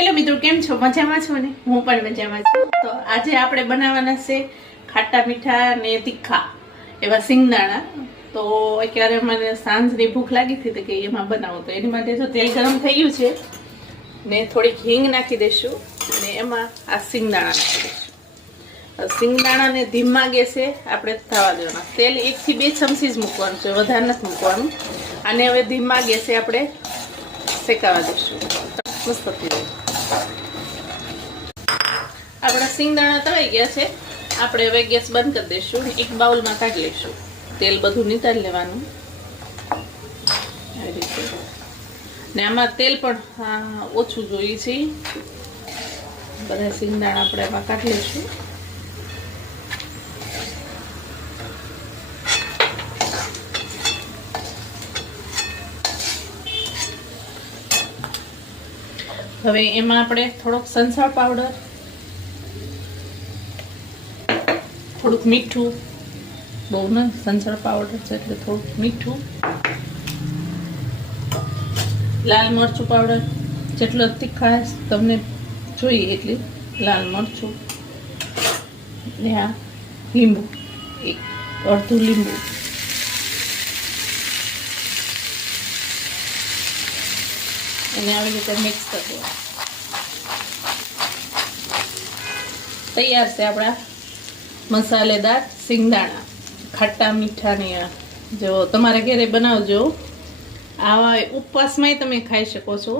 Hello મિત્રો, કેમ છો? મજામાં છો ને? હું પણ મજામાં છું. તો આજે આપણે બનાવવાના છે ખાટા મીઠા ને તીખા એવા સિંગદાણા. તો અત્યારે મને સાંજની ભૂખ લાગી હતી કે એમાં બનાવું, તો એની માટે જો તેલ ગરમ થઈ ગયું છે ને થોડીક હિંગ નાખી દઈશું ને એમાં આ સિંગદાણા નાખી દઈશું. સિંગદાણાને ધીમા ગેસે આપણે થવા દેવાના. તેલ 1 થી 2 ચમચી જ મૂકવાનું છે, વધારે નથી મૂકવાનું. આને હવે ધીમા ગેસે આપણે શેકાવા દઈશું. મસ્ત થઈ જાય. આપણા સિંગદાણા તળાઈ ગયા છે. આપણે હવે ગેસ બંધ કરી દઈશું. એક બાઉલમાં કાઢી લઈશું. તેલ બધું નીતારી લેવાનું આવી રીતે. ને આમાં તેલ પણ ઓછું જોઈએ છે. બધા સિંગદાણા આપણે એમાં કાઢી લઈશું. હવે એમાં આપણે થોડોક સંચળ પાવડર, થોડુંક મીઠું, બહુ ને સંચળ પાવડર છે એટલે થોડુંક મીઠું, લાલ મરચું પાવડર, જેટલો તીખાશ તમને જોઈએ એટલી લાલ મરચું, ને આ લીંબુ, એક અડધું લીંબુ. એને આવી રીતે મિક્સ કરી દેવા. તૈયાર છે આપણા મસાલેદાર સિંગદાણા ખાટા મીઠાની. જો તમારે ઘરે બનાવજો. આવા ઉપવાસમાંય તમે ખાઈ શકો છો.